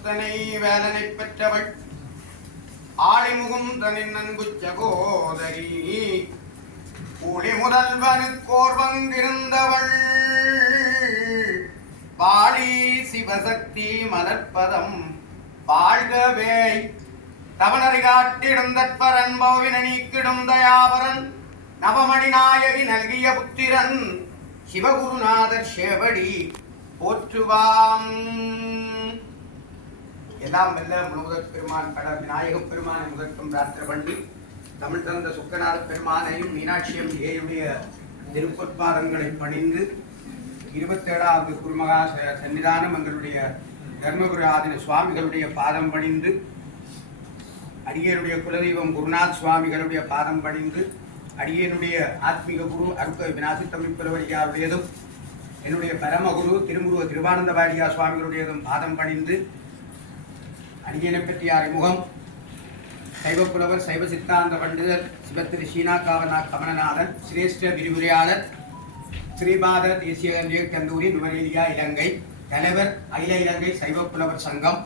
அத்தனை வேலனை பெற்றவள் ஆழிமுகம் தனின் நன்குச்ச கோதரி கூலி முதல்வனுக்கோர் வந்திருந்தவள் பாழி சிவசக்தி மலர்ப்பதம் வாழ்கவே தவணரை காட்டிடுந்தற்பரன் பௌவின நீக்கிடும் தயாபரன் நவமணி நாயகி நல்கிய புத்திரன் சிவகுருநாதர் சேவடி போற்றுவாம். எல்லாம் வல்ல முழுமுதற் பெருமான் கடல் விநாயகப் பெருமானை முதற்கும் பிரார்த்தனை பண்ணி தமிழ் தந்த சுக்கநாத பெருமானையும் மீனாட்சி அம்பிகையுடைய திருப்பொற்பாதங்களை பணிந்து 27வது குருமகா சன்னிதானம் எங்களுடைய தர்மபுர ஆதீன சுவாமிகளுடைய பாதம் பணிந்து அடியனுடைய குலதெய்வம் குருநாத் சுவாமிகளுடைய பாதம் பணிந்து அடியனுடைய ஆத்மீக குரு அருக்க விநாசி தமிழ் புலவரியாருடையதும் என்னுடைய பரமகுரு திருமுருக திருவானந்த வாரியா சுவாமிகளுடையதும் பாதம் பணிந்து அடியனை பற்றிய அறிமுகம் சைவப்புலவர் சைவ சித்தாந்த பண்டிதர் சிவத்திரு ஷீனா காவனா கமலநாதன் சிரேஷ்ட விரிவுரையாளர் ஸ்ரீபாத தேசிய கந்தூரி நுவரேலியா இலங்கை தலைவர் அகில இலங்கை சைவப்புலவர் சங்கம்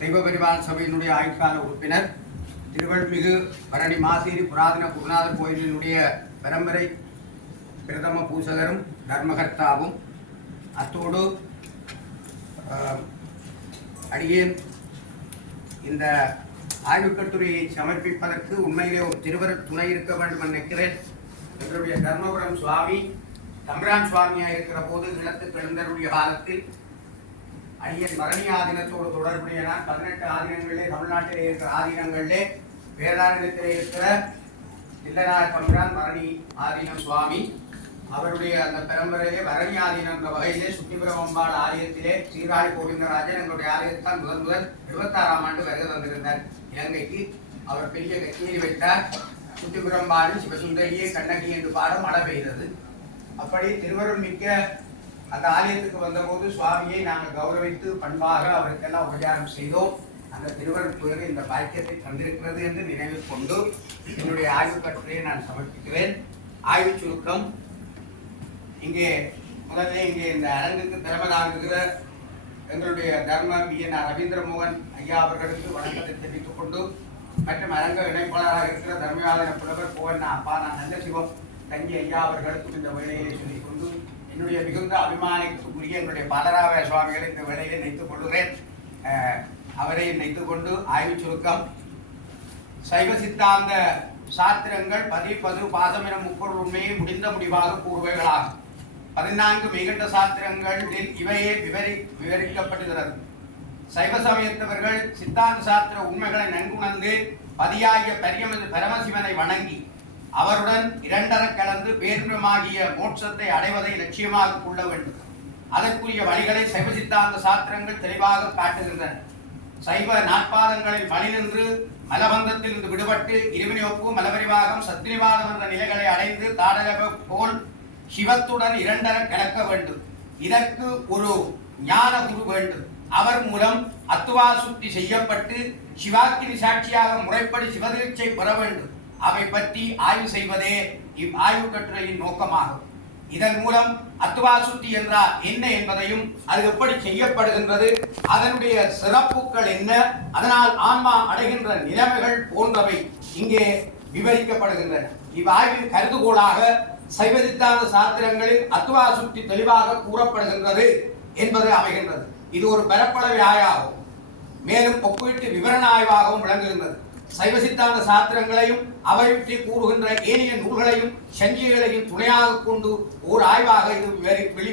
சைவ பரிவார சபையினுடைய ஆயுட்கால உறுப்பினர் திருவள்மிகு பரணி மாசேரி புராதன குருநாதர் கோயிலினுடைய பரம்பரை பிரதம பூசகரும் தர்மகர்த்தாவும் அத்தோடு அடியேன் இந்த ஆய்வுக்கட்டுரையை சமர்ப்பிப்பதற்கு உண்மையிலே ஒரு திருவர துணை இருக்க வேண்டும் என்று நினைக்கிறேன். எங்களுடைய தர்மபுரம் சுவாமி தம்பிரான் சுவாமியாக இருக்கிற போது நிலத்துக்கு எழுந்தருடைய காலத்தில் அடியன் மரணி ஆதீனத்தோடு தொடர்புடைய 18 ஆதீனங்களிலே தமிழ்நாட்டிலே இருக்கிற ஆதீனங்களிலே வேதாரண்யத்திலே இருக்கிற இல்லனார் தம்பிரான் மரணி ஆதீனம் சுவாமி அவருடைய அந்த பரம்பரையிலே பரணி ஆதீனம் என்ற வகையிலே சுத்திபுரம் அம்பாள் ஆலயத்திலே சீராளி கோவிந்தராஜன் எங்களுடைய ஆலயத்தான் முதல் 76ஆம் ஆண்டு வருகை தந்திருந்தார் இலங்கைக்கு. அவர் பெரிய கச்சேரி வைத்தார். சுத்திபுரம் பாடும் சிவசுந்தரியே கண்ணகி என்று பாட மழை பெய்தது. அப்படி திருவருள் மிக்க அந்த ஆலயத்துக்கு வந்தபோது சுவாமியை நாங்கள் கௌரவித்து பண்பாக அவருக்கெல்லாம் உபச்சாரம் செய்தோம். அந்த திருவருள் புயல் இந்த பாக்கியத்தை தந்திருக்கிறது என்று நினைவு கொண்டு என்னுடைய ஆய்வு கட்டுரையை நான் சமர்ப்பிக்கிறேன். ஆய்வு சுருக்கம். இங்கே முதல்ல இந்த அரங்குக்கு திறமை தாங்குகிற எங்களுடைய தர்ம விஎன்ஆர் ரவீந்திர மோகன் ஐயா அவர்களுக்கு வணக்கத்தை தெரிவித்துக் கொண்டு மற்றும் அரங்க இணைப்பாளராக இருக்கிற தர்மயாதன புலவர் கோவண்ணா அப்பா நான் நல்ல சிவம் தங்கி ஐயா அவர்களுக்கும் இந்த வேலையை சொல்லிக் கொண்டு என்னுடைய மிகுந்த அபிமானத்துக்குரிய என்னுடைய பாலராவ சுவாமிகளை இந்த வேலையை நினைத்துக் கொள்கிறேன். அவரை நினைத்துக் கொண்டு ஆய்வு சுருக்கம். சைவ சித்தாந்த சாத்திரங்கள் 10 பாதம் என முப்பொருள் உண்மையை முடிந்த முடிவாக கூறுவைகளாகும். 14 மெய்கண்ட சாத்திரங்களில் இவையே விவரிக்கப்படுகிறது. சைவ சமயத்தவர்கள் சித்தாந்த சாத்திர உண்மைகளை நன்குணர்ந்து பதியாகிய பரமசிவனை வணங்கி அவருடன் இரண்டர கலந்து பேருமாகிய மோட்சத்தை அடைவதை லட்சியமாக கொள்ள வேண்டும். அதற்குரிய வழிகளை சைவ சித்தாந்த சாத்திரங்கள் தெளிவாக காட்டுகின்றன. சைவ நாற்பாதங்களில் வழி நின்று மலபந்தத்தில் இருந்து விடுபட்டு இருவினையொப்பு மலபரிவாகம் சத்திரிவாதம் என்ற நிலைகளை அடைந்து தாடக போல் சிவத்துடன் இரண்டர கலக்க வேண்டும். இதற்கு ஒரு ஞான குரு வேண்டும். அவர் மூலம் அத்துவா சுத்தி செய்யப்பட்டு சிவாக்கினி சாட்சியாக முறைப்படி சிவதீட்சை பெற வேண்டும். அவை பற்றி ஆய்வு செய்வதே இவ்வாய்வு கட்டுரையின் நோக்கமாகும். இதன் மூலம் அத்துவா சுத்தி என்றால் என்ன என்பதையும் அது எப்படி செய்யப்படுகின்றது, அதனுடைய சிறப்புகள் என்ன, அதனால் ஆன்மா அடைகின்ற நிலைமைகள் போன்றவை இங்கே விவரிக்கப்படுகின்றன. இவ்வாய்வின் கருதுகோளாக சைவ சித்தாந்த சாத்திரங்களில் அத்துவா சுத்தி தெளிவாக கூறப்படுகின்றது என்பது அமைகின்றது. இது ஒரு பரப்பளவை ஆய்வாகும், மேலும் ஒப்பீட்டு விவரண ஆய்வாகவும் விளங்குகின்றது. சைவ சித்தாந்த சாத்திரங்களையும் அவை பற்றி கூறுகின்ற ஏனைய நூல்களையும் சஞ்சிகைகளையும் துணையாக கொண்டு ஓர் ஆய்வாக இது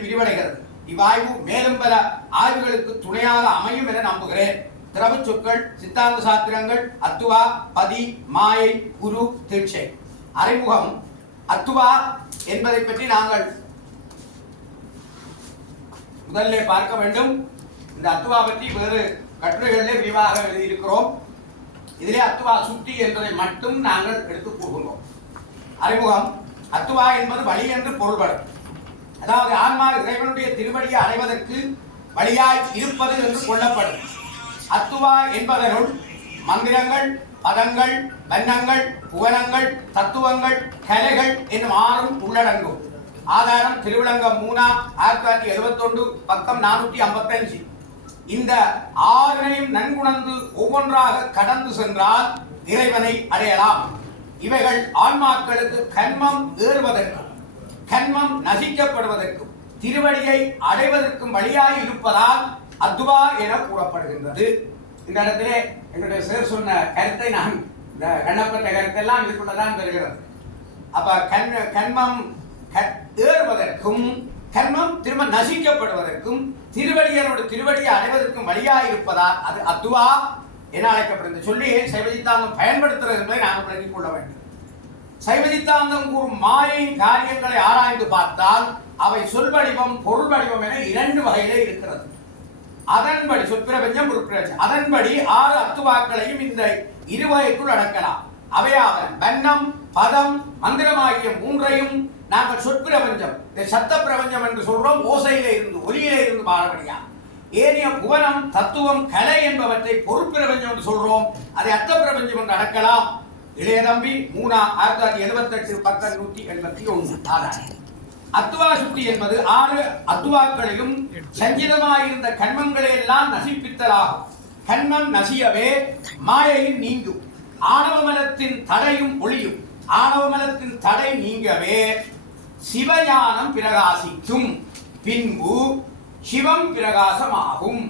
விரிவடைகிறது. இவ்வாய்வு மேலும் பல ஆய்வுகளுக்கு துணையாக அமையும் என நம்புகிறேன். திரவு சொற்கள் சித்தாந்த சாத்திரங்கள் அத்துவா, பதி, மாயை, குரு, தீட்சை. அறிமுகம். அத்துவா என்பதை பற்றி நாங்கள் முதல்ல பார்க்க வேண்டும். இந்த அத்துவா பற்றி வேறு கட்டுரைகளிலே விரிவாக எழுதியிருக்கிறோம். இதிலே அத்துவா சுத்தி என்பதை மட்டும் நாங்கள் எடுத்துக் கூறுகிறோம். அறிமுகம். அத்துவா என்பது வழி என்று பொருள்படும். அதாவது ஆன்மா இறைவனுடைய திருவடியை அடைவதற்கு வழியாய் இருப்பது என்று கொள்ளப்படும். அத்துவா என்பதனுள் மந்திரங்கள், பதங்கள், வண்ணங்கள், புவனங்கள், தத்துவங்கள், கலைகள் என்னும் 6 உள்ளடங்கும். ஆதாரம் திருவிளங்கம் 3, 1971, பக்கம் 455. இந்த ஆறினையும் நன்குணர்ந்து ஒவ்வொன்றாக கடந்து சென்றால் இறைவனை அடையலாம். இவைகள் ஆன்மாக்களுக்கு கன்மம் ஏறுவதற்கும் கன்மம் நசிக்கப்படுவதற்கும் திருவடியை அடைவதற்கும் வழியாய் இருப்பதால் அத்வா என கூறப்படுகின்றது. இந்த இடத்திலே எங்களுடைய சேர் சொன்ன கருத்தை நான் கண்ணப்பட்ட கருத்தெல்லாம் இதுக்குள்ளதான் பெறுகிறது. அப்ப கன்மம் ஏறுவதற்கும் கர்மம் திரும்ப நசிக்கப்படுவதற்கும் திருவடியை அடைவதற்கும் வழியாக இருப்பதால் அது அத்வா என அழைக்கப்படுகிறது. சொல்லி சைவ சித்தாந்தம் பயன்படுத்துறது என்பதை நாம் விளங்கிக் கொள்ள வேண்டும். சைவ சித்தாந்தம் கூறும் மாயையின் காரியங்களை ஆராய்ந்து பார்த்தால் அவை சொல் வடிவம் பொருள் வடிவம் என 2 வகையிலே இருக்கிறது. அதன்படி சொற்பிரபஞ்சம் உருப்பிரபஞ்சம் அதன்படி 6 அத்துவாக்களையும் இந்த 2 வகைக்குள் அடக்கலாம். அவையாவன வண்ணம் பதம் மந்திரமாகிய 3ஐயும் நாங்கள் சொற்பிரபஞ்சம் சத்த பிரபஞ்சம் என்று சொல்றோம். ஓசையிலே இருந்து ஒலியிலே இருந்து பாடபடியா ஏனைய புவனம் தத்துவம் கலை என்பவற்றை பொருட்பிரபஞ்சம் என்று சொல்றோம். அதை அர்த்த பிரபஞ்சம் என்று அடக்கலாம். இளைய தம்பி 1978 பக்கம் 181. அத்துவா சுத்தி என்பது 6 அத்துவாக்களிலும் சஞ்சிதமாயிருந்த கண்மங்களை எல்லாம் நசிப்பித்தலாகும். கண்மம் நசியவே மாயையின் நீங்கும். ஆணவ மலத்தின் தடையும் ஒளியும். ஆணவ மலத்தின் தடை நீங்கவே சிவஞானம் பிரகாசிக்கும். பின்பு சிவம் பிரகாசமாகும்.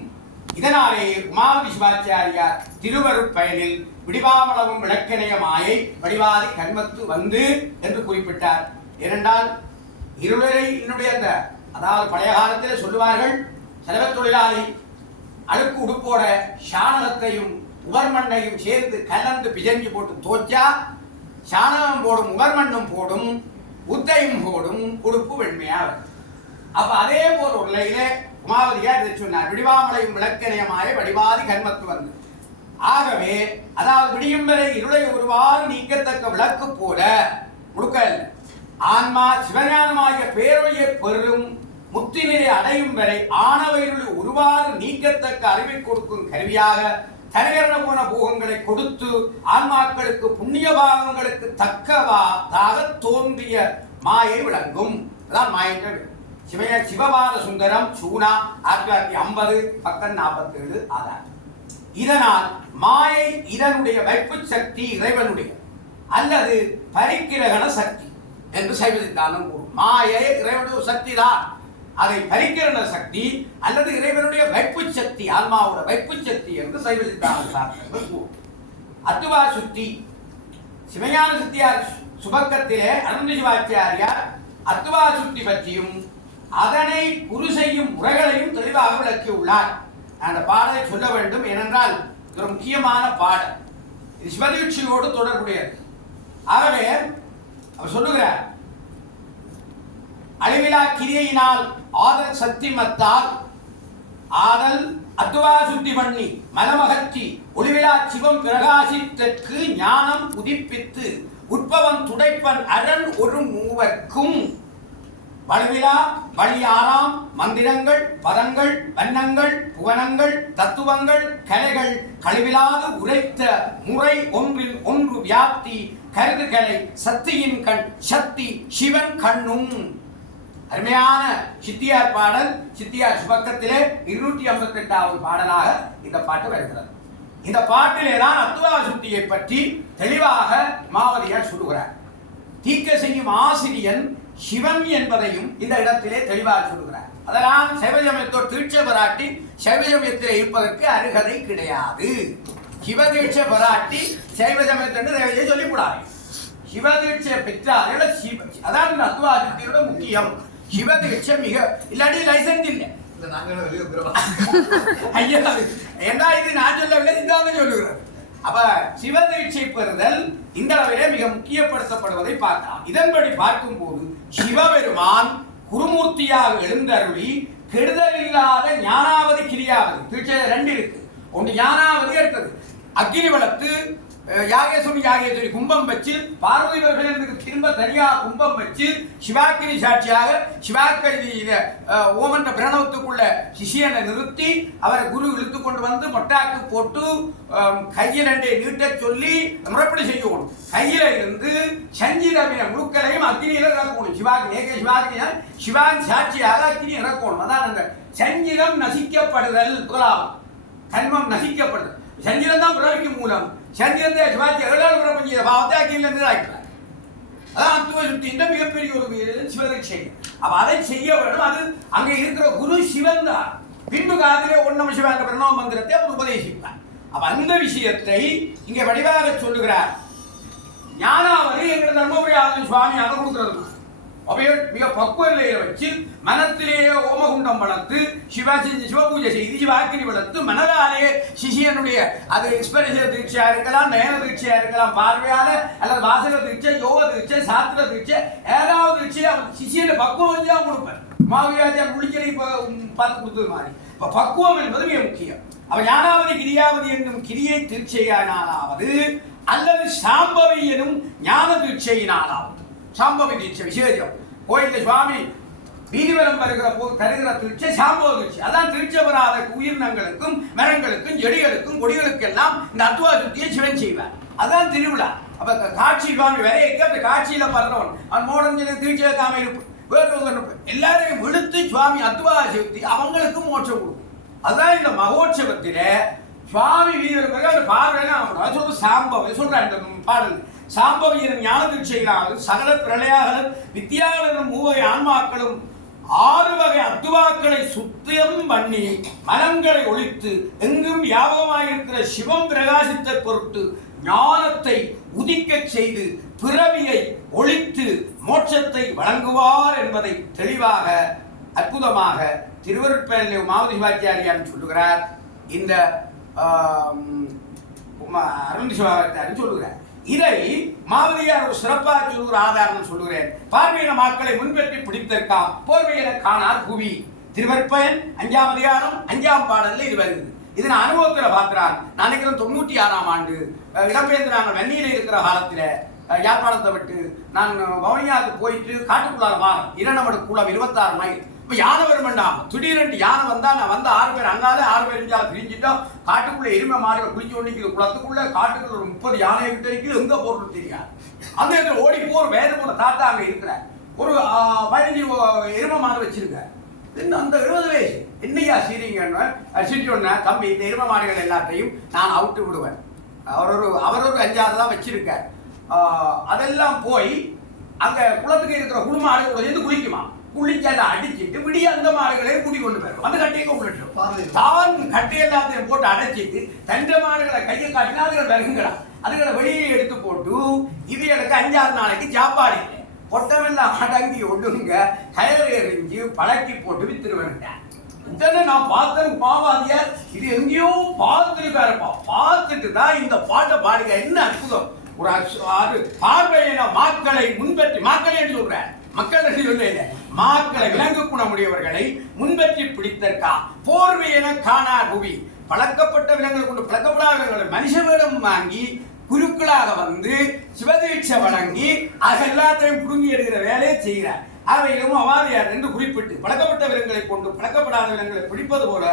இதனாலே உமாவதி சிவாச்சாரியார் திருவருட்பயனில் விடிவாமளவும் விளக்கணைய மாயை வடிவாதி கண்மத்து வந்து என்று குறிப்பிட்டார். ஏனென்றால் இருளரை என்னுடைய அந்த அதாவது பழைய காலத்தில் சொல்லுவார்கள், செலவத் தொழிலாளி அழுக்கு உடுப்போட சாணகத்தையும் உவர்மண்ணையும் சேர்ந்து கலந்து பிசைஞ்சு போட்டு தோச்சா சாணகம் போடும் உவர்மண்ணும் போடும் உத்தையும் போடும் உடுப்பு வெண்மையா வரும். அப்ப அதே போல ஒரு நிலையிலே உமாவதியார் இதை சொன்னார், விடிவாமலையும் விளக்கணையமாய வடிவாதி கண்மத்து வந்து. ஆகவே அதாவது விடியும் வரை இருளை ஒருவாறு நீக்கத்தக்க விளக்கு போல முழுக்கல் ஆன்மா சிவஞானமாகிய பேரொழியை பெறும் முத்தி நிலை அடையும் வரை ஆணவ இருளை ஒருவாறு நீக்கத்தக்க அறிவை கொடுக்கும் கருவியாக தனகரண போன போகங்களை கொடுத்து ஆன்மாக்களுக்கு புண்ணிய பாகங்களுக்கு தக்கவாதாக தோன்றிய மாயை விளங்கும். அதான் மாயை. சிவபாத சுந்தரம் சூனா 1950 பக்கம் 47 ஆதாரம். இதனால் மாயை இதனுடைய வைப்பு சக்தி இறைவனுடைய அல்லது பரிக்கிரகண சக்தி என்று சைவ சித்தாந்தம் கூறும். மாயை இறைவனுடைய சக்தி தான். அதை பரிக்கிரகண சக்தி அல்லது இறைவனுடைய வைப்பு சக்தி ஆன்மாவோட வைப்பு சக்தி என்று சைவ சித்தாந்தம் கூறும். அத்துவா சுத்தி சிவஞான சித்தியார் சுபக்கத்திலே அருண் சிவாச்சாரியார் அத்துவா சுத்தி பற்றியும் அதனை குரு செய்யும் முறைகளையும் தெளிவாக விளக்கியுள்ளார். அந்த பாடலை சொல்ல வேண்டும், ஏனென்றால் ஒரு முக்கியமான பாடல். இது சிவதீட்சையோடு தொடர்புடையது. ஆகவே அவர் சொல்லுகிறார், அழிவிலா கிரியையினால் ஆதல் சக்தி மத்தால் ஆதல் அத்துவா சுத்தி பண்ணி மலமகற்றி ஒளிவிலா சிவம் பிரகாசித்தற்கு ஞானம் உதிப்பித்து உட்பவன் துடைப்பன் அரண் ஒரு மூவர்க்கும் வலுவிலா வழியாராம் மந்திரங்கள் பதங்கள் வண்ணங்கள் புவனங்கள் தத்துவங்கள் கலைகள் கழிவிலாது உரைத்த முறை ஒன்றில் ஒன்று வியாப்தி கருதுகளை சக்தியின் கண் சக்தி சிவன் கண்ணும். அருமையான சித்தியார் பாடல். சித்தியார் சுபக்கத்திலே 258வது பாடலாக இந்த பாட்டு வருகிறது. இந்த பாட்டிலே தான் அத்துவா சுத்தியை பற்றி தெளிவாக மாவதியார் சொல்லுகிறார். தீக்க செய்யும் ஆசிரியன் சிவன் என்பதையும் இந்த இடத்திலே தெளிவாக சொல்லுகிறார். அதனால் சைவசமயத்தோர் தீட்சை பராட்டி சைவசமயத்திலே இருப்பதற்கு அருகதை கிடையாது. சிவதீட்சை பராட்டி சைவசமயத்தை சொல்லிவிடாது. சிவதீட்சை பெற்றால் அதான் அத்துவா சுத்தியோட முக்கியம். சிவதீட்சை மிக இல்லாட்டி லைசன்ஸ் இல்லை. ஐயா என்ன இது நான் சொல்லவில்லை, சித்தாந்தம் சொல்லுகிறார். அப்ப சிவதீட்சை பெறுதல் இந்த அளவிலே மிக முக்கியப்படுத்தப்படுவதை பார்க்கலாம். இதன்படி பார்க்கும் போது சிவபெருமான் குருமூர்த்தியாக எழுந்தருளி கெடுதல் இல்லாத ஞானாவதி கிரியாவதி தீட்சை 2 இருக்கு. ஒன்று ஞானாவதி, அடுத்தது அக்னி வளர்த்து யாகேஸ்வரி கும்பம் வச்சு பார்வதி அவர்களுக்கு திரும்ப தனியா கும்பம் வச்சு சிவாக்கினி சாட்சியாக சிவாக்கி ஓமன்ற பிரணவத்துக்குள்ள சிஷியனை நிறுத்தி அவரை குரு இழுத்து கொண்டு வந்து மொட்டாக்கு போட்டு கையில் நீட்ட சொல்லி முறைப்படி செய்யணும். கையில இருந்து சஞ்சீரவின முழுக்களையும் அக்னியில இறக்கணும். சிவாக்கினி சிவான் சாட்சியாக அக்னி இறக்கணும். அதான் அந்த சஞ்சீரம் நசிக்கப்படுதல் புகழாகும். கண்மம் நசிக்கப்படுதல் சஞ்சீரம் தான் பிறவிக்கு மூலம். சஞ்சீரத்தை சிவாஜி எவ்வளவு பிரபஞ்ச பாவத்தை அக்கிலிருந்து ஆக்கிறார். அதான் அத்துவ சுத்தின்ற மிகப்பெரிய ஒரு சிவதீட்சை. அப்ப அதை செய்ய வேண்டும். அது அங்கே இருக்கிற குரு சிவன் தான். பின்பு காதிலே ஒன் நம சிவாய பிரணவ மந்திரத்தை அவர் உபதேசிப்பார். அப்ப அந்த விஷயத்தை இங்கே வடிவாக சொல்லுகிறார். ஞானாவதி எங்கள் தர்மபுரி ஆதன் சுவாமி அதை கொடுக்கிறது. அவைய மிக பக்குவ நிலையில வச்சு மனத்திலேயே ஓமகுண்டம் வளர்த்து சிவபூஜை செய்து சிவாக்கினி வளர்த்து மனதாலே சிஷியனுடைய அது எக்ஸ்பிரஷ தீட்சையா இருக்கலாம், நயன தீட்சையா இருக்கலாம், பார்வையால அல்லது வாசக தீட்சை, யோக தீட்சை, சாஸ்திர தீட்சை, ஏதாவது தீட்சை சிஷியனை பக்குவம் தான் கொடுப்பார். மாவியாச்சார் முடிச்சலை பார்த்து கொடுத்தது மாதிரி. இப்ப பக்குவம் என்பது மிக முக்கியம். அவ ஞானாவதி கிரியாவதி என்னும் கிரியை தீட்சையானாலாவது அல்லது சாம்பவி எனும் ஞான தீட்சையினாலாவது. சாம்பவி தீட்சை விசேஷம். கோயிலில் சுவாமி வீதிவலம் வருகிற போது தருகிற தீட்சை சாம்பவ தீட்சை. அதான் தீட்சை பெறாத உயிரினங்களுக்கும் மரங்களுக்கும் செடிகளுக்கும் கொடிகளுக்கெல்லாம் இந்த அத்வா சுத்தியை சிவன் செய்வார். அதான் திருவிழா. அப்ப காட்சி சுவாமி வரையக்கு அந்த காட்சியில பறந்தவன் அவன் மோடஞ்சு தீட்சை காம இருப்பு வேறு எல்லாரையும் விடுத்து சுவாமி அத்வா சுத்தி அவங்களுக்கும் மோட்சம் கொடுக்கும். அதான் இந்த மகோற்சவத்தில சுவாமி வீரர்கள் அந்த பார்வைனா சொல்ற சாம்பவை சொல்ற இந்த பாடல். சாம்பவியின் ஞான தீட்சையினாலும் சகல பிரளயாகலும் வித்தியாளரும் மூவகை ஆன்மாக்களும் 6 வகை அத்துவாக்களை சுத்தம் பண்ணி மனங்களை ஒழித்து எங்கும் வியாபகமாயிருக்கிற சிவம் பிரகாசித்த பொருட்டு ஞானத்தை உதிக்க செய்து பிறவியை ஒழித்து மோட்சத்தை வழங்குவார் என்பதை தெளிவாக அற்புதமாக திருவருட்பயனிலே மாவதி சிவாச்சாரியார் சொல்லுகிறார். இந்த அருண் சிவாச்சாரியன் சொல்லுகிறார். இதை மாவதியார் ஒரு சிறப்பாக சொல்லுகிற ஆதாரம் சொல்லுகிறேன். பார்வையின மக்களை முன்பற்றி பிடித்திருக்காம் போர்வையில காணார் புவி. திருவருட்பயன் 5ஆம் அதிகாரம் 5ஆம் பாடல்ல இது வருது. இது நான் அனுபவத்தில் பார்க்கிறான். நான் நினைக்கிறேன் 96ஆம் ஆண்டு இடம்பெயர்ந்து நாங்கள் வெண்ணியில இருக்கிற காலத்துல யாழ்ப்பாணத்தை விட்டு நான் வவுனியாவுக்கு போயிட்டு காட்டுக்குள்ளார வாரம் 2 குளம் 26 மைல். இப்ப யானை வரும் வேண்டாம். திடீரென்று யானை வந்தா நான் வந்த 6 பேர் அங்கால 6 பேர் இஞ்சால பிரிஞ்சுட்டோம். காட்டுக்குள்ள எருமை மாடுகள் குளிச்சு கொண்டிருக்கிற குளத்துக்குள்ள காட்டுக்குள்ள ஒரு 30 யானை கிட்ட இருக்குது. எங்க போறது தெரியாது. அந்த இடத்துல ஓடி போர் வேறு போன தாத்தா அங்க இருக்கிற ஒரு 15 எருமை மாடு வச்சிருக்காரு. அந்த 20 வயசு என்னையா சீரிங்கன்னு சிரிச்சோன்னா தம்பி இந்த எருமை மாடுகள் எல்லாத்தையும் நான் அவுட்டு விடுவேன். அவர் ஒரு 5-6 தான் வச்சிருக்கார். அதெல்லாம் போய் அங்க குளத்துக்கு இருக்கிற குடும்ப ஆடுகளை சேர்ந்து குளிக்குமா. குளிச்சால அடிச்சுட்டு விடிய அந்த மாடுகளையும் கூட்டி கொண்டு போயிடும். அந்த கட்டையை கொண்டுட்டோம். தான் கட்டை எல்லாத்தையும் போட்டு அடைச்சிட்டு தண்ட மாடுகளை கையை காட்டினா அதுகளை விலங்குகளா அதுகளை வெளியே எடுத்து போட்டு இவைகளுக்கு 5-6 நாளைக்கு சாப்பாடு இல்லை. பொட்டமெல்லாம் அடங்கி ஒடுங்க கயிறு எறிஞ்சு பழக்கி போட்டு வித்துருவேன். இதனை நான் பார்த்தேன். பாவாதியார் இது எங்கேயோ பார்த்துருக்காருப்பா. பார்த்துட்டு தான் இந்த பாட்டை பாடுங்க. என்ன அற்புதம். ஒரு பார்வையின மாக்களை முன்பற்றி மாக்களை என்று சொல்றேன். மக்கள் சொல்ல மாக்களை விலங்கு குணமுடையவர்களை முன்பற்றி பிடித்தற்கா போர்வையென காணார் புவி. பழக்கப்பட்ட விலங்குகளை கொண்டு பழக்கப்படாத மனுஷ வேடம் வாங்கி குருக்களாக வந்து சிவதீட்சை வழங்கி அது எல்லாத்தையும் புடுங்கி எடுக்கிற வேலையை செய்கிறார். அவையிலும் அவாதியார் என்று குறிப்பிட்டு பழக்கப்பட்ட விலங்குகளை கொண்டு பழக்கப்படாத விலங்குகளை பிடிப்பது போல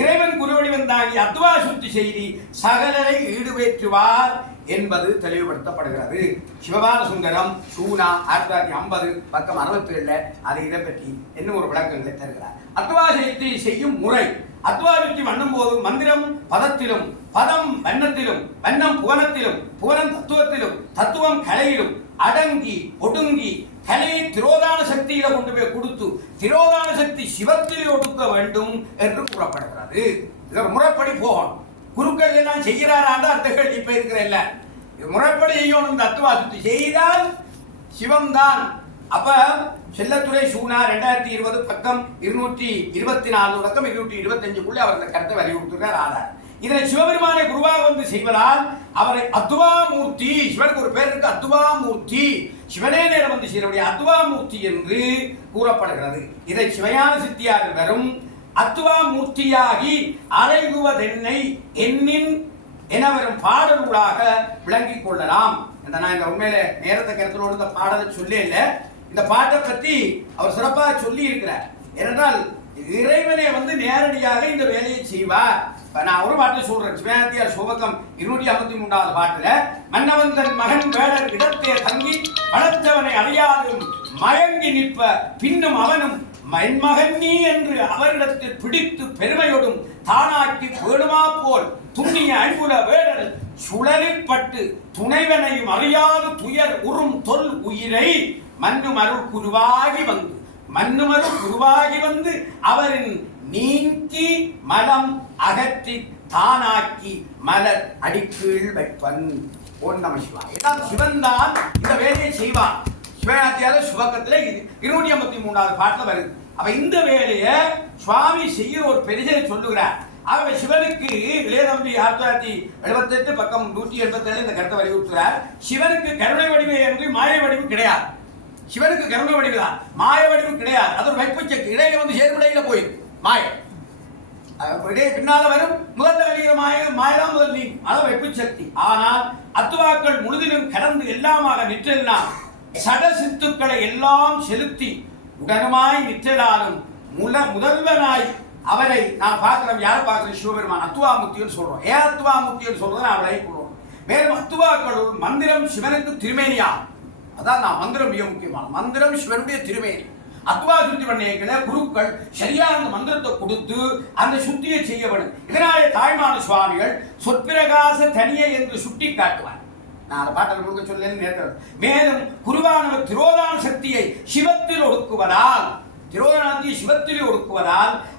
இறைவன் குருவடிவன் தாங்கி அத்வா சுத்தி செய்தி சகலரை ஈடுபேற்றுவார் என்பது தெளிவுபடுத்தப்படுகிறது. சிவபால சுந்தரம் சூனா 1950 பக்கம் 67 அதை இதை பற்றி இன்னும் ஒரு விளக்கங்களை தருகிறார். அத்வா சுத்தி செய்யும் முறை. அத்வா சுத்தி பண்ணும் போது மந்திரம் பதத்திலும் பதம் வண்ணத்திலும் வண்ணம் புவனத்திலும் புவனம் தத்துவத்திலும் தத்துவம் கலையிலும் அடங்கி ஒடுங்கி கலையை திரோதான சக்தியில கொண்டு போய் கொடுத்து திரோதான சக்தி சிவத்திலே ஒடுக்க வேண்டும் என்று கூறப்படுகிறது. இதற்கு முறைப்படி போகணும். குருக்கள் எல்லாம் செய்கிறாராண்டா அந்த கேள்வி இப்ப இருக்கிற இல்ல. முறைப்படி செய்யணும். இந்த அத்வா சுத்தி செய்தால் சிவம்தான். அப்ப செல்லத்துறை சூனா 2020 பக்கம் 224 பக்கம் 225 அவர் அந்த கருத்தை வலியுறுத்துகிறார். ஆதார் இதனை சிவபெருமானை குருவாக வந்து செய்வதால் அவரை அத்வாமூர்த்தி, சிவனுக்கு ஒரு பேர் இருக்கு அத்வாமூர்த்தி, சிவனே நேரம் வந்து செய்யக்கூடிய அத்வாமூர்த்தி என்று கூறப்படுகிறது. இதை சிவஞான சித்தியார் வரும் அத்வாமூர்த்தியாகி அலைகுவதென்னை எண்ணின் என வரும் பாடலூடாக விளங்கிக் கொள்ளலாம். நான் இந்த உண்மையில நேரத்தை கருத்திலோடு இந்த பாடலை சொல்ல இல்லை. இந்த பாட்டை பற்றி அவர் சிறப்பாக சொல்லி இருக்கிறார். ஏனென்றால் இறைவனை நேரடியாக இந்த வேலையை செய்வார். நான் ஒரு பாட்டில் சொல்றேன். சிவநாத்தியார் சோபகம் 253வது பாட்டுல மன்னவன் தன் மகன் வேடர் இடத்தே தங்கி வளர்த்தவனை அறியாதும் மயங்கி நிற்ப பின்னும் அவனும் மகன் நீ என்று அவரிடத்தில் பிடித்து பெருமையோடும் தானாக்கி பேணுமா போல் துண்ணிய அன்புல வேடர் சுழலிற்பட்டு துணைவனையும் அறியாது துயர் உறும் தொல் உயிரை மன்னுமருள் குருவாகி வந்து அவரின் நீங்கி மலம் அகற்றி தானாக்கி மலர் அடிக்கீழ் வைப்பன். ஓம் நம சிவாய. சிவன் தான் இந்த வேலையை செய்வான். சிவநாத்தியார சுபக்கத்துல 253வது பாட்டுல வருது. அப்ப இந்த வேலையை சுவாமி செய்கிற ஒரு பெரிய சொல்லுகிறார். ஆகவே சிவனுக்கு இளையதம்பி 1978 பக்கம் 187 இந்த கருத்தை வலியுறுத்துகிறார். சிவனுக்கு கருணை வடிவு என்று மாய வடிவு கிடையாது. சிவனுக்கு கருணை வடிவு தான், மாய வடிவு கிடையாது. அது ஒரு வைப்பு சக்தி. இடையில சேர்விடையில போயிடும் மாய. பின்னால வரும் முதல்ல வருகிற மாயதான் முதல் நீ. அதான் வைப்பு சக்தி. ஆனால் அத்துவாக்கள் முழுதிலும் கடந்து எல்லாமாக நிற்றெல்லாம் சட சித்துக்களை எல்லாம் செலுத்தி உடனுமாய் நிற்றலாலும் முதல்வனாய் அவரை நான் பார்க்கிறோம். யாரை பார்க்கிறேன்? சிவபெருமான். அத்துவாமுத்தின்னு சொல்றோம். ஏன் அத்துவாமுத்தின்னு சொல்றதை நான் விளக்கி கொள்வோம். மேலும் அத்துவாக்களுள் மந்திரம் சிவனுக்கு திருமேனியா. அதான் நான் மந்திரம் மிக முக்கியமான மந்திரம் சிவனுடைய திருமேனி. அத்வா சுத்தி பண்ணிய குருக்கள் சரியான மந்திரத்தை கொடுத்து அந்த சுத்தியை செய்ய வேண்டும். இதனாலே தாய்மான சுவாமிகள் சொற்பிரகாச தனியை என்று சுட்டி காட்டுவார். நான் அந்த பாட்டை முழுக்க சொல்ல. மேலும் குருவானவர் திரோதான சக்தியை சிவத்தில் ஒடுக்குவதால்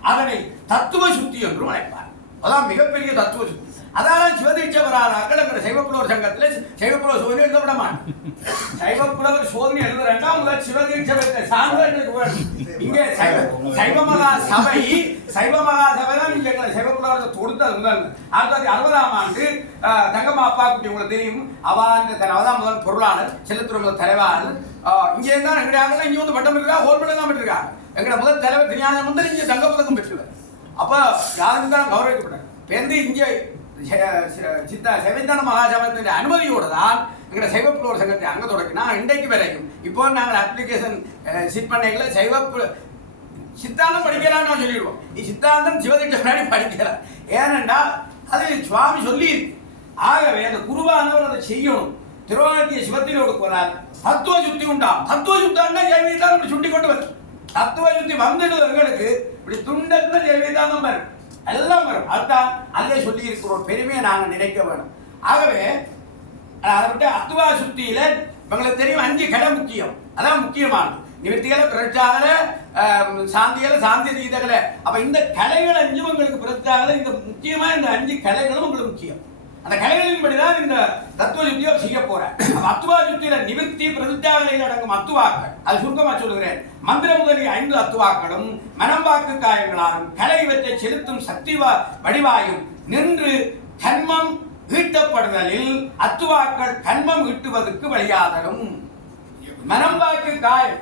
அதனை தத்துவ சுத்தி என்று அழைப்பார். அதான் மிகப்பெரிய தத்துவ சுத்தி. அதான் சிவதீட்சை வராதாக்கள் என்ற சைவப்புலவர் சங்கத்தில் சைவப்புலவர் சோதனை எழுத விட மாட்டேன். சைவப்புலவர் சோதனை எழுதுறா முதல் சிவதீட்சை சான்று. இங்கே சைவமகா சபை தான் இங்க சைவப்புலவரை கொடுத்தது முதல் 1960ஆம் ஆண்டு தங்கம்மா அப்பா குட்டி உங்களுக்கு தெரியும். அவதான் முதல் பொருளாளர், செல்லத்துறை தலைவர். இங்கே இருந்தா எங்கடையாங்க இங்க பட்டம் பெற்றிருக்கா, ஹோல் பட்டம் தான் பெற்றிருக்கா. எங்கட முதல் தலைவர் திருஞானம் வந்து இங்கே தங்க பதக்கம் பெற்றுவார். அப்ப யாருக்கு தான் கௌரவிக்கப்பட்டார். இங்கே செவிந்தான மகாசபத்தின் அனுமதியோடு தான் எங்களை சைவப்புலவர் சங்கத்தை அங்க தொடங்கினா இன்றைக்கு வரைக்கும். இப்போ நாங்கள் அப்ளிகேஷன் சிட் பண்ணைகளை சித்தாந்தம் படிக்கலாம்னு நான் சொல்லிடுவோம். நீ சித்தாந்தம் சிவதீட்சை படிக்கலாம். ஏனென்றா அது சுவாமி சொல்லி இருக்கு. ஆகவே அந்த குருவானவர் அதை செய்யணும். திருவாரூர் சிவத்தில் ஒடுக்குவதால் தத்துவ சுத்தி உண்டாம். தத்துவ சுத்தான்னா ஜெயவிதான் இப்படி சுட்டி கொண்டு வந்து தத்துவ சுத்தி வந்துடுது. எங்களுக்கு இப்படி துண்டத்துல ஜெயவிதான் வரும், எல்லாம் வரும். அதுதான் அல்லே சொல்லி இருக்கிறோம். பெருமையை நாங்கள் நினைக்க வேணும். ஆகவே அதை விட்டு அத்துவா சுத்தியில உங்களுக்கு தெரியும் 5 கடை முக்கியம். அதான் முக்கியமானது. நிவர்த்திகளை, பிரச்சாகல, சாந்தி தீதகளை. அப்ப இந்த கலைகள் 5 உங்களுக்கு பிரச்சாகல. இந்த முக்கியமா இந்த 5 கலைகளும் உங்களுக்கு முக்கியம். அந்த கலைகளின்படிதான் இந்த தத்துவ சுத்தியை செய்ய போறேன். அத்துவா சுத்தியில நிவர்த்தி பிரதிச்சாகலையில் அடங்கும் அத்துவாக்கள். அது சுருக்கமா சொல்லுகிறேன். மந்திர முதலிய 5 அத்துவாக்களும் மனம்பாக்கு காயங்களாலும் கலை இவற்றை செலுத்தும் சக்தி வடிவாயும் நின்று கண்மம் ஈட்டப்படுதலில் அத்துவாக்கள் கண்மம் ஈட்டுவதற்கு வழியாதலும். மனம்பாக்கு காயம்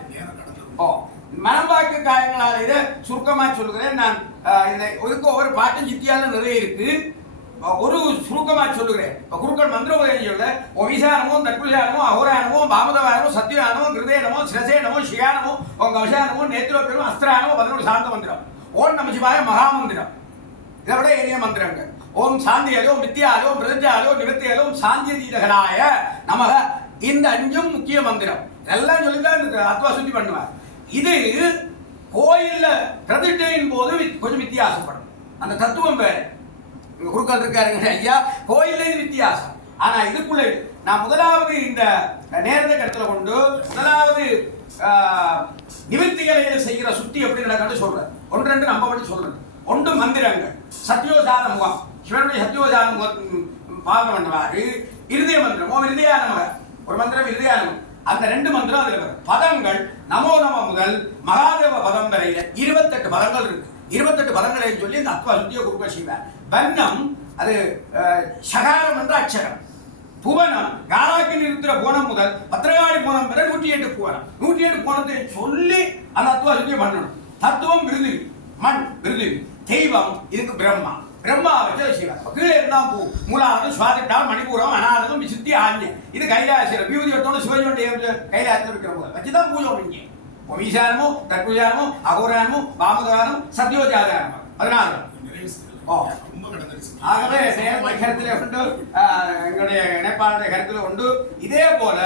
மனம்பாக்கு காயங்களால் இதை சுருக்கமா சொல்லுகிறேன். நான் இதுக்கு ஒவ்வொரு பாட்டும் சித்தியால நிறைய இருக்கு. ஒரு சுருக்கமா சொல்லுகிறேன். குருக்கள் மந்திர உதவி சொல்ல ஒவிசானமோ, தற்குலிசானமோ, அகோரானமோ, பாமதவானமோ, சத்தியானமோ, கிருதேனமோ, சிரசேனமோ, சியானமோ, கவசானமோ, நேத்ரோபேனமோ, அஸ்திரானமோ, 11 சாந்த மந்திரம். ஓம் நம சிவாய மகாமந்திரம். இதை விட எளிய மந்திரங்கள். ஓம் சாந்தியலோ, மித்தியாலோ, பிரதிஜாலோ, நிவர்த்தியாலோ, சாந்தியதீதகனாய நமக. இந்த 5ம் முக்கிய மந்திரம். எல்லாம் சொல்லிதான் அத்வா சுத்தி பண்ணுவார். இது கோயில்ல பிரதிஷ்டையின் போது கொஞ்சம் வித்தியாசப்படும். அந்த தத்துவம் வேற. குருக்கள் இருக்காருங்க ஐயா, கோயில வித்தியாசம். ஆனா இதுக்குள்ள நான் முதலாவது இந்த நேரத்தை கருத்துல கொண்டு முதலாவது நிவர்த்திகளை செய்கிற சுத்தி எப்படி நடக்கணும்னு சொல்றேன். 1-2 நம்ப பண்ணி சொல்றேன். 1 மந்திரங்கள். சத்யோஜான முகம், சிவனுடைய சத்யோஜான முகம் பாகம் பண்ணுவாரு. இருதய மந்திரம், ஓம் இருதயா நமக. ஒரு மந்திரம் இருதயா நமக. அந்த 2 மந்திரம் அதுல வரும். பதங்கள் நமோ நம முதல் மகாதேவ பதம் வரையில 28 பதங்கள் இருக்கு. 28 பதங்களை சொல்லி இந்த அத்வா சுத்திய குருக்கள் செய்வார். வண்ணம் அது சகாரம் என்ற அக்ஷரம். புவனம் காலாக்கி நிறுத்துற போனம் முதல் பத்திரகாளி போனம் வரை 108 புவனம். 108 புவனத்தை சொல்லி அந்த அத்வா சுத்தியை பண்ணணும். தத்துவம் விருது, மண் விருது, தெய்வம் இதுக்கு பிரம்மா. பிரம்மா வச்சு செய்வார். கீழே இருந்தால் பூ மூலாவது சுவாதிட்டால் மணிபூரம் அனாரதம் விசுத்தி ஆஞ்சம். இது கைலாசியில் விபூதி எடுத்தோட சிவஜோடைய கைலாசத்தில் இருக்கிற போது வச்சுதான் பூஜை பண்ணிங்க. ஈசானமோ தற்குஜானமோ அகோரானமோ வாமதானம் சத்யோஜாதானமோ 14. ஆகவே நேரத்தை கருத்தில் கொண்டு எங்களுடைய இணைப்பாளருடைய கருத்தில் கொண்டு இதே போல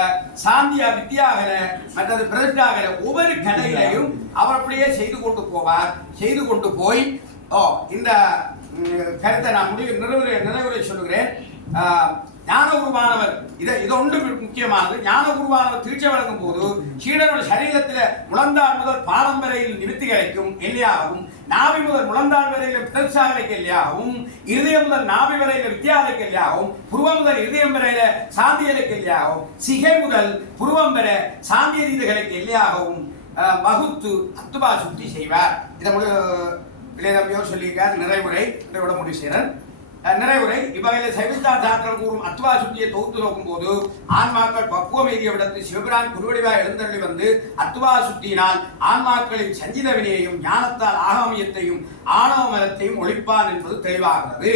சாந்தியா வித்யாகல மற்றது பிரதிஷ்டாகல ஒவ்வொரு கலையிலையும் அவர் அப்படியே செய்து கொண்டு போவார். செய்து கொண்டு போய் இந்த கருத்தை நான் நிறைவுரை சொல்லுகிறேன். ஞானகுருவானவர் இது ஒன்று முக்கியமானது. ஞானகுருவானவர் தீட்சை வழங்கும் போது சீடனுடைய சரீரத்தில் முழந்தாள் முதல் பாதம் வரையில் நிமித்திகளுக்கும் எல்லையாகவும், நாவி முதல் முழந்தாள் வரையில் பிரதர்சாலைக்கு எல்லையாகவும், இருதயம் முதல் நாவி வரையில் வித்யாலைக்கு எல்லையாகவும், புருவம் முதல் இருதயம் வரையில சாந்தியலுக்கு எல்லையாகவும், சிகை முதல் புருவம் வரை சாந்திய ரீதிகளுக்கு எல்லையாகவும் வகுத்து அத்துபா சுத்தி செய்வார். இதை இளையதம்பியோர் சொல்லியிருக்கார். நிறைவுரை இதோட முடிவு செய்கிறேன். நிறைவுரை இவ்வகையில் சைவஸ்தார் சாத்திரம் கூறும் அத்வா சுத்தியை தொகுத்து நோக்கும் போது ஆன்மாக்கள் பக்குவம் எய்திய விடத்து சிவபிரான் குருவடிவாய் எழுந்தருளி வந்து அத்வா சுத்தியினால் ஆன்மாக்களின் சஞ்சித வினையையும் ஞானத்தால் ஆகாமியத்தையும் ஆணவ மலத்தையும் ஒழிப்பான் என்பது தெளிவாகிறது.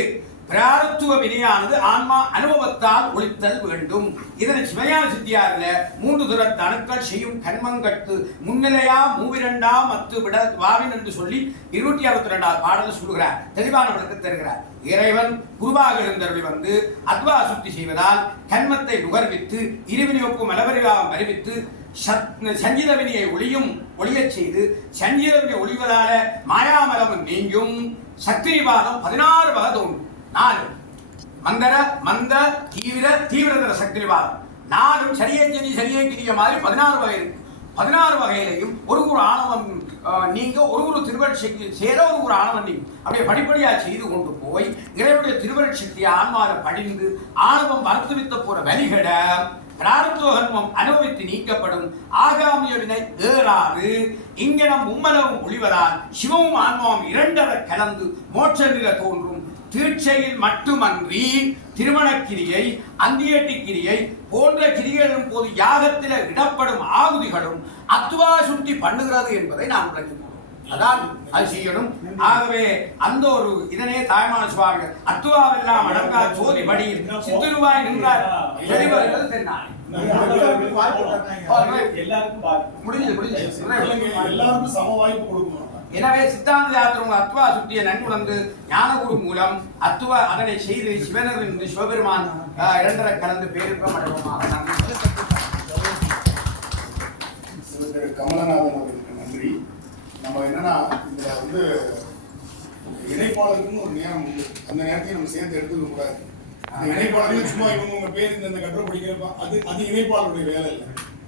பிராரத்துவ வினையானது ஆன்மா அனுபவத்தால் ஒழித்தல் வேண்டும். இதனை சிவஞான சித்தியாரில் 3 துரத்து அணுக்கள் செய்யும் கண்மங்கட்டு முன்னிலையா மூவிரண்டாம் மத்து விட வாவின் என்று சொல்லி 262வது பாடல் சொல்லுகிறார். தெளிவான விளக்கு தருகிறார். இறைவன் குருவாக இருந்தவர்கள் வந்து அத்வா சுத்தி செய்வதால் கண்மத்தை நுகர்வித்து இருவினையொப்பும் மலபரிவாகம் அறிவித்து சஞ்சித வினையை ஒளியச் செய்து சஞ்சித வினை ஒளிவதால மாயாமலமும் நீங்கும். சக்திவாதம் 16 வகை தோன்றும். 4 மந்தர மந்த தீவிரதர சக்திவாதம். 4 சரியே கிரிய மாதிரி 16 வகை இருக்கு. 16 வகையிலையும் ஒரு ஆணவம் நீங்க ஒரு திருவருட்சக்தி சேர ஒரு ஆணவம் நீங்க அப்படியே படிப்படியா செய்து கொண்டு போய் இறைவனுடைய திருவருட்சக்தியை ஆன்மாவை படிந்து ஆணவம் மறுத்துவித்த போற வழிகட பிராரத்துவம் அனுபவித்து நீக்கப்படும். ஆகாமிய வினை ஏறாது. இங்கனம் மும்மலவும் ஒளிவதால் சிவமும் ஆன்மாவும் 2 கலந்து மோட்ச நிலை தோன்றும். தீட்சையில் மட்டுமன்றி திருமணக்கிரியை அந்தியட்டி கிரியை போன்ற கிரிகளின் போது யாகத்தில் இடப்படும் ஆகுதிகளும் அத்வா சுத்தி பண்ணுகிறது என்பதை நாம் விளங்கிக் கொள்வோம். அதான் அது செய்யணும். ஆகவே அந்த ஒரு இதனே தாய்மான சுவாமி அத்துவாவெல்லாம் அடங்கா சோதி படியில் சித்துருவாய் நின்றார். எல்லாருக்கும் சம வாய்ப்பு கொடுக்கணும். எனவே சித்தாந்த யாத்திரம் அத்வா சுத்திய நன்குணர்ந்து ஞானகுரு மூலம் அத்துவா அதனை செய்து சிவனரின் சிவபெருமான் 2 கலந்து பேருப்பம் அடைவோமாக. கமலநாதன் அவர்களுக்கு நன்றி. நம்ம என்னன்னா இதுல வந்து இணைப்பாளருக்குன்னு ஒரு நேரம் உண்டு. அந்த நேரத்தையும் நம்ம சேர்த்து எடுத்துக்க கூடாது. அந்த இணைப்பாளர்கள் சும்மா இவங்க பேர் இந்த கட்டுரை படிக்கிறப்ப அது இணைப்பாளருடைய வேலை இல்லை.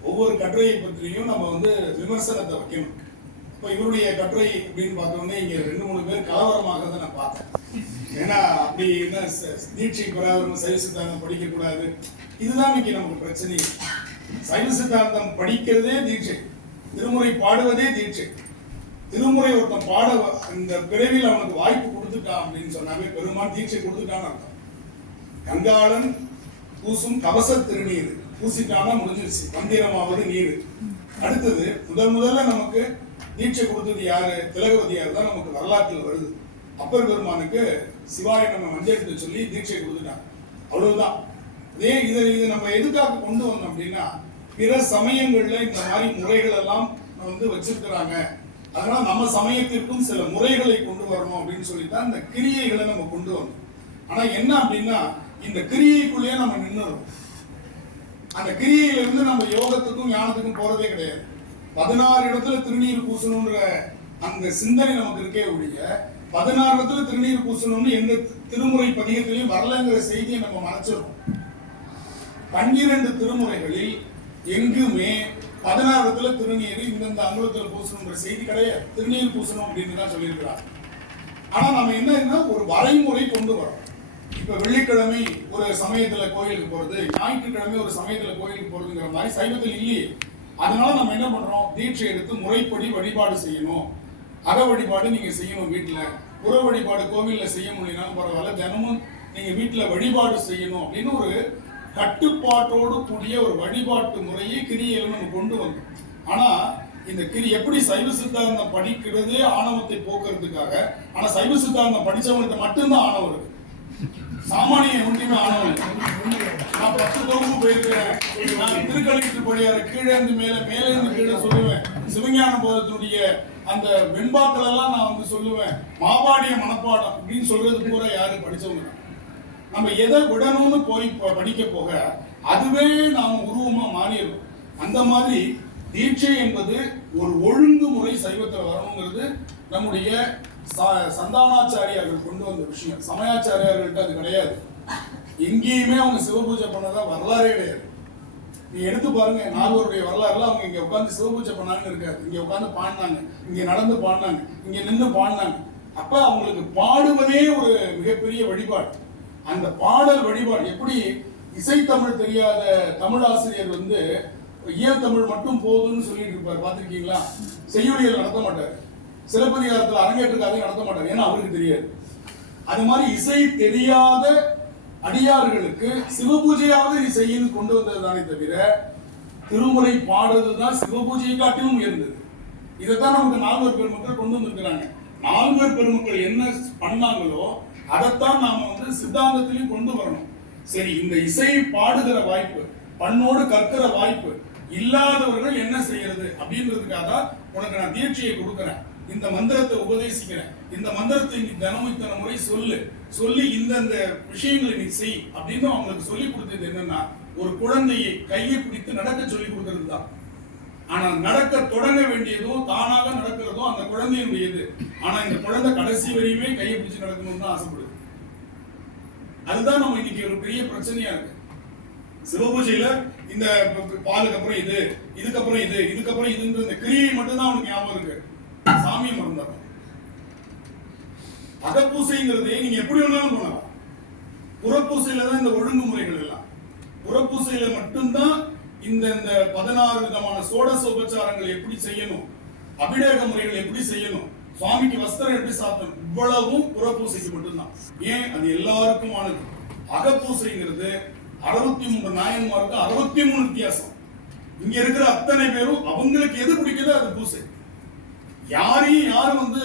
ஒவ்வொரு கட்டுரையை பற்றியும் நம்ம வந்து விமர்சனத்தை வைக்கணும். இப்போ இவருடைய கட்டுரை அப்படின்னு பார்த்தோன்னே இங்கே 2-3 பேர் கலவரமாகிறத நான் பார்த்தேன். ஏன்னா அப்படி என்ன தீட்சை பெறாத சைவ சித்தாந்தம் படிக்கக்கூடாது, இதுதான் இன்னைக்கு நமக்கு பிரச்சனை. சைவ சித்தாந்தம் படிக்கிறதே தீட்சை, திருமுறை பாடுவதே தீட்சை. திருமுறை ஒருத்தன் பாட இந்த பிறவியில் அவனுக்கு வாய்ப்பு கொடுத்துட்டான் அப்படின்னு சொன்னாவே பெருமான் தீட்சை கொடுத்துட்டான்னு அர்த்தம். கங்காளன் பூசும் கவச திருநீர் பூசிட்டானா முடிஞ்சிருச்சு, மந்திரமாவது நீர். அடுத்தது முதல்ல நமக்கு தீட்சை கொடுத்தது யாரு? திலகவதியார் தான் நமக்கு வரலாற்றில் வருது. அப்பர் பெருமானுக்கு சிவாய நம்ம மஞ்சள் சொல்லி தீட்சை கொடுத்துட்டாங்க, அவ்வளவுதான். இதை நம்ம எதுக்காக கொண்டு வந்தோம் அப்படின்னா, பிற சமயங்கள்ல இந்த மாதிரி முறைகள் எல்லாம் வந்து வச்சிருக்கிறாங்க, அதனால நம்ம சமயத்திற்கும் சில முறைகளை கொண்டு வரணும் அப்படின்னு சொல்லித்தான் இந்த கிரியைகளை நம்ம கொண்டு வந்தோம். ஆனா என்ன அப்படின்னா, இந்த கிரியைக்குள்ளேயே நம்ம நின்றுறோம். அந்த கிரியையிலிருந்து நம்ம யோகத்துக்கும் ஞானத்துக்கும் போறதே கிடையாது. 16 இடத்துல திருநீர் பூசணும்ன்ற அந்த சிந்தனை நமக்கு இருக்கே ஒழிய 16 இடத்துல திருநீர் பூசணும்னு எந்த திருமுறை பதிகத்திலையும் வரலங்கிற செய்தியை நம்ம மறைச்சிடும். 12 திருமுறைகளில் எங்குமே 16 இடத்துல திருநீர் இந்தந்த அங்குலத்துல பூசணும்ன்ற செய்தி கிடையாது. திருநீர் பூசணும் அப்படின்னு தான் சொல்லியிருக்கிறார். ஆனா நம்ம என்ன ஒரு வரைமுறை கொண்டு வரோம். இப்ப வெள்ளிக்கிழமை ஒரு சமயத்துல கோயிலுக்கு போறது, ஞாயிற்றுக்கிழமை ஒரு சமயத்துல கோயிலுக்கு போறதுங்கிற மாதிரி சைவத்தில் இல்லையே. அதனால நம்ம என்ன பண்றோம், தீட்சை எடுத்து முறைப்படி வழிபாடு செய்யணும். அக வழிபாடு நீங்க செய்யணும் வீட்டுல, புற வழிபாடு கோவில்ல செய்ய முடியலனாலும் பரவாயில்ல, தினமும் நீங்க வீட்டுல வழிபாடு செய்யணும் அப்படின்னு ஒரு கட்டுப்பாட்டோடு கூடிய ஒரு வழிபாட்டு முறையை கிரியையில நம்ம கொண்டு வந்தோம். ஆனா இந்த கிரி எப்படி சைவ சித்தாந்தம் படிக்கிறதே ஆணவத்தை போக்குறதுக்காக. ஆனா சைவ சித்தாந்தம் படிச்சவங்களுக்கு மட்டும்தான் ஆணவம் இருக்கு. சாமானிய ஒன்றுமே ஆணவம் இல்லை. நான் 10 தொகுப்பு போயிருக்கிறேன். நான் திருக்கலிட்டுப்படியார கீழே இருந்து மேலே, மேலே இருந்து கீழே சொல்லுவேன். சிவஞான போதத்தினுடைய அந்த வெண்பாக்கள் எல்லாம் நான் வந்து சொல்லுவேன். மாபாடிய மனப்பாடம் அப்படின்னு சொல்றது பூரா யாரு படிச்சவங்க. நம்ம எதை விடணும்னு போய் படிக்க போக அதுவே நாம் உருவமா மாறிடும். அந்த மாதிரி தீட்சை என்பது ஒரு ஒழுங்குமுறை சைவத்தில் வரணுங்கிறது நம்முடைய சந்தானாச்சாரியார்கள் கொண்டு வந்த விஷயம். சமயாச்சாரியார்களுக்கு அது கிடையாது. எங்கேயுமே அவங்க சிவபூஜை பண்ணதா வரலாறே கிடையாது. நீ எடுத்து பாருங்க, நாகூருடைய வரலாறுல அவங்க இங்க உட்காந்து சிவபூஜை பண்ணாங்கன்னு இருக்காது. இங்க உட்காந்து பாடினாங்க, இங்க நடந்து பாடினாங்க, இங்க நின்று பாடினாங்க. அப்ப அவங்களுக்கு பாடுவதே ஒரு மிகப்பெரிய வழிபாடு. அந்த பாடல் வழிபாடு எப்படி இசைத்தமிழ் தெரியாத தமிழ் ஆசிரியர் வந்து இயல் தமிழ் மட்டும் போதும்னு சொல்லிட்டு இருப்பார், பார்த்திருக்கீங்களா? செய்யுளியல் நடத்த மாட்டார், சிலப்பதிகாரத்தில் அரங்கேற்றுக்காக நடத்த மாட்டார், ஏன்னா அவருக்கு தெரியாது. அது மாதிரி இசை தெரியாத அடியார்களுக்கு சிவபூஜையாவது நீ செய்யு கொண்டு வந்தது தானே தவிர திருமுறை பாடுறதுதான் சிவபூஜையை காட்டிலும் உயர்ந்தது. இதைத்தான் நமக்கு நால்வர் பெருமக்கள் கொண்டு வந்திருக்கிறாங்க. நால்வர் பெருமக்கள் என்ன பண்ணாங்களோ அதைத்தான் நாம வந்து சித்தாந்தத்திலையும் கொண்டு வரணும். சரி, இந்த இசை பாடுகிற வாய்ப்பு, பண்ணோடு கற்கிற வாய்ப்பு இல்லாதவர்கள் என்ன செய்யறது அப்படின்றதுக்காக உனக்கு நான் தீட்சையை கொடுக்கிறேன், இந்த மந்திரத்தை உபதேசிக்கிறேன், இந்த மந்திரத்தை நீ தினமும் இத்தனை முறை சொல்லி இந்த விஷயங்களை நீ செய் அப்படின்னு அவங்களுக்கு சொல்லி கொடுத்தது என்னன்னா, ஒரு குழந்தையை கையை பிடித்து நடக்க சொல்லி கொடுக்கிறது தான். ஆனால் நடக்க தொடங்க வேண்டியதும் தானாக நடக்கிறதும் அந்த குழந்தையுடையது. ஆனா இந்த குழந்தை கடைசி வரையுமே கையை பிடிச்சு நடக்கணும்னு தான் ஆசைப்படுது. அதுதான் நம்ம இன்னைக்கு ஒரு பெரிய பிரச்சனையா இருக்கு. சிவபூஜையில இந்த பாலுக்கு அப்புறம் இது, இதுக்கப்புறம் இது, இதுக்கப்புறம் இதுன்ற இந்த கிரியை மட்டும் தான் அவனுக்கு ஞாபகம் இருக்கு. சாமியை மறந்தாங்க. அகப்பூசைங்கிறதே நீங்க எப்படி வேணாலும் பண்ணலாம். புறப்பூசையில தான் இந்த ஒழுங்குமுறைகள் எல்லாம். புறப்பூசையில மட்டும்தான் இந்த 16 விதமான சோடச உபச்சாரங்கள் எப்படி செய்யணும், அபிடேக முறைகள் எப்படி செய்யணும், சுவாமிக்கு வஸ்திரம் எப்படி சாத்தணும், இவ்வளவும் புறப்பூசைக்கு மட்டும்தான். ஏன்? அது எல்லாருக்கும் ஆனது. அகப்பூசைங்கிறது 63 நாயன்மாருக்கு 63 வித்தியாசம். இங்க இருக்கிற அத்தனை பேரும் அவங்களுக்கு எது பிடிக்குதோ அது பூசை. யாரையும் யாரும் வந்து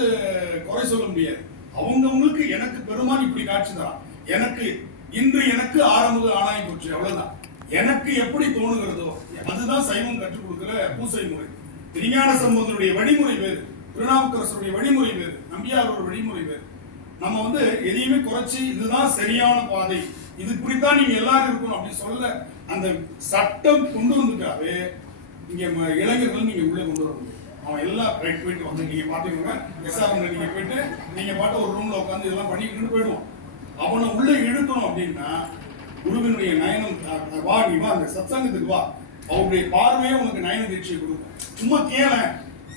குறை சொல்ல முடியாது. அவங்களுக்கு எனக்கு பெருமான் இப்படி காட்சி தரான், எனக்கு இன்று எனக்கு ஆரம்பது ஆணாய் போச்சு, அவ்வளவுதான். எனக்கு எப்படி தோணுகிறதோ அதுதான் சைவம் கற்றுக் கொடுக்கிற பூசை முறை. திருஞான சம்பந்தனுடைய வழிமுறை வேறு, திருநாவுக்கரசருடைய வழிமுறை வேறு, நம்பியாரோட வழிமுறை வேறு. நம்ம வந்து எதையுமே குறைச்சி இதுதான் சரியான பாதை, இது இப்படித்தான் நீங்க எல்லாரும் இருக்கணும் அப்படி சொல்ல அந்த சட்டம் கொண்டு வந்துட்டாவே இங்க இளைஞர்கள் நீங்க உள்ள கொண்டு வர முடியும். அவன் எல்லாம் ரைட் போயிட்டு வந்து நீங்க பாத்துக்கோங்க, எஸ்ஆர்எம் நீங்க போயிட்டு நீங்க பாட்டு ஒரு ரூம்ல உட்காந்து இதெல்லாம் பண்ணிக்கிட்டு போயிடுவோம். அவனை உள்ள இழுக்கணும் அப்படின்னா குருவினுடைய நயனம், வா நீ வா அந்த சத்சங்கத்துக்கு வா, அவருடைய பார்வையே உனக்கு நயன தீட்சை கொடுக்கும். சும்மா கேள,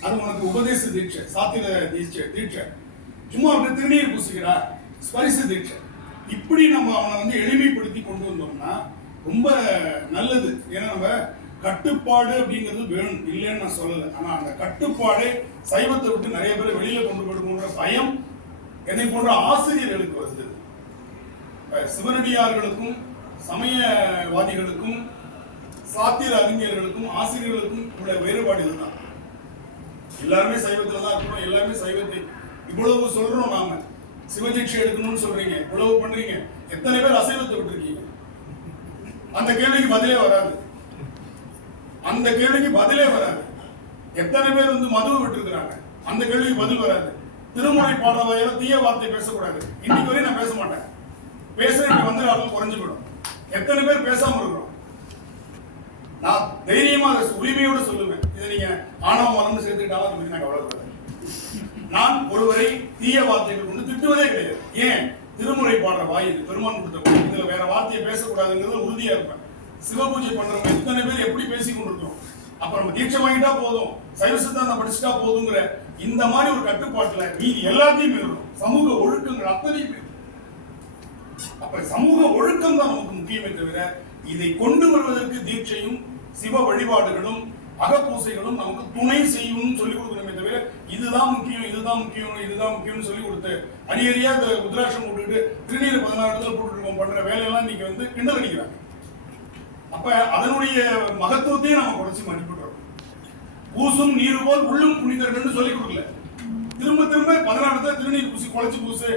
அது உனக்கு உபதேச தீட்சை, சாத்திர தீட்சை. சும்மா அப்படி திருநீர் பூசிக்கிறா, ஸ்பரிச தீட்சை. இப்படி நம்ம அவனை வந்து எளிமைப்படுத்தி கொண்டு வந்தோம்னா ரொம்ப நல்லது. ஏன்னா நம்ம கட்டுப்பாடு அப்படிங்கிறது வேணும், இல்லைன்னு நான் சொல்லலை. ஆனா அந்த கட்டுப்பாடு சைவத்தை விட்டு நிறைய பேர் வெளியில கொண்டு போடுங்கிற பயம் என்னை போன்ற ஆசிரியர்களுக்கு வருது. சிவனடியார்களுக்கும் சமயவாதிகளுக்கும் சாத்திர அறிஞர்களுக்கும் ஆசிரியர்களுக்கும் உள்ள வேறுபாடு இதுதான். எல்லாருமே சைவத்துல தான் இருக்கணும், எல்லாருமே சைவத்தை இவ்வளவு சொல்றோம். நாம சிவதீட்சை எடுக்கணும்னு சொல்றீங்க, இவ்வளவு பண்றீங்க, எத்தனை பேர் அசைவத்தை விட்டுருக்கீங்க? அந்த கேள்விக்கு பதிலே வராது. அந்த கேள்விக்கு பதிலே வராது. எத்தனை பேர் வந்து மதுவை விட்டுருக்கிறாங்க? அந்த கேள்விக்கு பதில் வராது. திருமுறை பாடுற வகையில தீய வார்த்தை பேசக்கூடாது. இன்னைக்கு வரையும் நான் பேச மாட்டேன், பேசுறேன் வந்து அளவு குறைஞ்சு போயிடும். எத்தனை பேர் பேசாம இருக்கிறோம்? நான் தைரியமா உரிமையோடு சொல்லுவேன். இதை நீங்க ஆணவ மனம்னு சேர்த்துக்கிட்டாலும் அதை பத்தி நான் கவலைப்படாது. நான் ஒருவரை தீய வார்த்தைகள் கொண்டு திட்டுவதே கிடையாது. ஏன்? திருமுறை பாடுற வாய் இது, பெருமான் கொடுத்த, இதுல வேற வார்த்தையை பேசக்கூடாதுங்கிறது உறுதியா இருப்பேன். சிவபூஜை பண்றவங்க இத்தனை பேர் எப்படி பேசி கொண்டிருக்கிறோம்? அப்ப நம்ம தீட்சை வாங்கிட்டா போதும், சைவ சித்தாந்தம் படிச்சுட்டா போதுங்கிற இந்த மாதிரி ஒரு கட்டுப்பாட்டுல நீதி எல்லாத்தையும் மீறணும். சமூக ஒழுக்கங்கள் அத்தனையும் மீறணும். அப்ப சமூக ஒழுக்கம் தான் நமக்கு முக்கியமே தவிர இதை கொண்டு வருவதற்கு தீட்சையும் சிவ வழிபாடுகளும் அகப்பூசைகளும் நமக்கு துணை செய்யும் சொல்லிக் கொடுக்கணுமே தவிர இதுதான் முக்கியம், இதுதான் முக்கியம், இதுதான் முக்கியம்னு சொல்லி கொடுத்து அரியறியா உத்ராட்சம் போட்டுக்கிட்டு திருநீர் 16 இடத்துல போட்டுருக்கோம் பண்ற வேலையெல்லாம் நீங்க வந்து கிண்டல் அடிக்கிறாங்க. அப்ப அதனுடைய மகத்துவத்தையும் நம்ம குறைச்சி மதிப்பிடுறோம். பூசும் நீர் போல் உள்ளும் புனிதர்கள் சொல்லி கொடுக்கல. திரும்ப திரும்ப 16 திருநீர் பூசி குழைச்சு பூசு,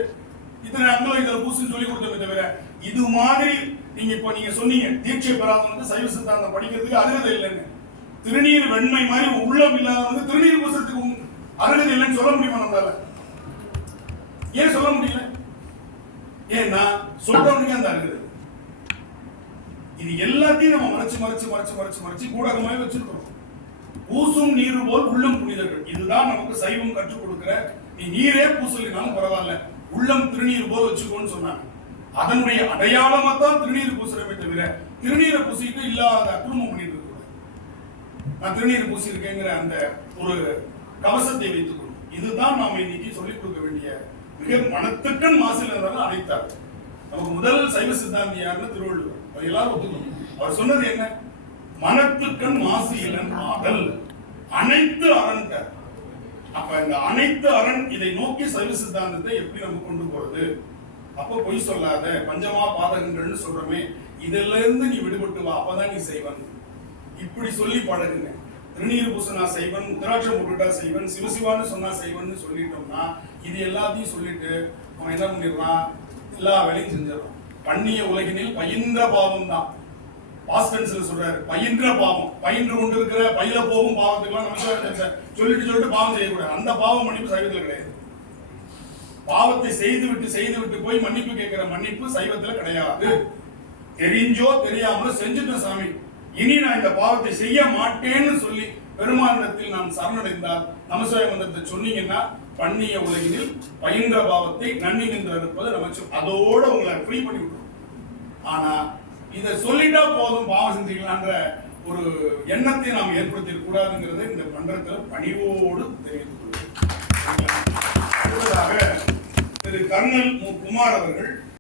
இத்தனை அங்கலம் இதுல பூசுன்னு சொல்லி கொடுத்தோமே தவிர, இது மாதிரி நீங்க சொன்னீங்க தீட்சை பெறாதவங்க சைவ சித்தாந்தம் படிக்கிறதுக்கு அருகதை இல்லைன்னு. திருநீர் வெண்மை மாதிரி உள்ளம் இல்லாதவங்க திருநீர் பூசத்துக்கு அருகதை இல்லைன்னு சொல்ல முடியுமா நம்மளால? ஏன் சொல்ல முடியல? ஏன்னா சொல்றவனுக்கு அந்த அருகதை. இது எல்லாத்தையும் நம்ம மறைச்சு மறைச்சு மறைச்சு மறைச்சு மறைச்சு கூடகமாய் வச்சிருக்கிறோம். பூசும் நீர் போல் உள்ளம் புனிதர்கள், இதுதான் நமக்கு சைவம் கற்றுக் கொடுக்கிற. நீ நீரே பூசலினாலும் பரவாயில்ல, உள்ளம் திருநீர் போல் வச்சுக்கோன்னு சொன்னாங்க. அதனுடைய அடையாளமா தான் திருநீர் பூசுறமே தவிர திருநீரை பூசிட்டு இல்லாத அக்கிரமம் பண்ணிட்டு இருக்க. நான் திருநீர் பூசி இருக்கேங்கிற அந்த ஒரு கவசத்தை வைத்துக் கொண்டு இதுதான் நாம இன்னைக்கு சொல்லிக் கொடுக்க வேண்டிய மிக மனத்துக்கண் மாசில் இருந்தாலும் அழைத்தார். நமக்கு முதல் சைவ சித்தாந்தி யாருன்னு திருவள்ளுவர். அவர் எல்லாரும் ஒத்துக்கணும். அவர் சொன்னது என்ன? மனத்துக்கண் மாசு இலன் ஆதல் அனைத்து அரண். அப்ப இந்த அனைத்து அரண் இதை நோக்கி சைவ சித்தாந்தத்தை எப்படி நம்ம கொண்டு போறது? அப்ப பொய் சொல்லாத, பஞ்சமா பாதகங்கள்னு சொல்றமே, இதுல இருந்து நீ விடுபட்டு வா, அப்பதான் நீ செய்வன். இப்படி சொல்லி பழகுங்க. திருநீர் பூசனா செய்வன், உத்தராட்சம் போட்டுட்டா செய்வன், சிவசிவான்னு சொன்னா செய்வன் சொல்லிட்டோம்னா இது எல்லாத்தையும் சொல்லிட்டு அவன் என்ன பண்ணிடுறான்? எல்லா வேலையும் செஞ்சிடறான். பண்ணிய உலகினில் பயின்ற பாவம் தான். பாஸ்டன்ஸ்ல சொல்றாரு, பயின்ற பாவம். பயின்று கொண்டு இருக்கிற பயில போகும் பாவத்துக்கெல்லாம் நம்ம சொல்லிட்டு பாவம் செய்யக்கூடாது. அந்த பாவம் மன்னிப்பு சைவத்துல கிடையாது. பாவத்தை செய்து விட்டு போய் மன்னிப்பு கேட்கிற மன்னிப்பு சைவத்துல கிடையாது. தெரிஞ்சோ தெரியாமலோ செஞ்சுட்டேன் சாமி, இனி நான் இந்த பாவத்தை செய்ய மாட்டேன்னு சொல்லி பெருமானிடத்தில் நான் சரணடைந்தால் நமசிவாய மந்திரத்தை சொன்னீங்கன்னா பண்ணிய உலகினில் பயின்ற பாவத்தை நன்னி நின்று இருப்பது நமக்கு அதோட உங்களை ஃப்ரீ பண்ணி விட்டுரும். ஆனா இதை சொல்லிட்டா போதும் பாவம் செஞ்சுக்கலான்ற ஒரு எண்ணத்தை நாம் ஏற்படுத்திட கூடாதுங்கிறத இந்த மன்றத்தில் பணிவோடு தெரிவித்துக் கொள்கிறேன். திரு கர்னல் குமார் அவர்கள்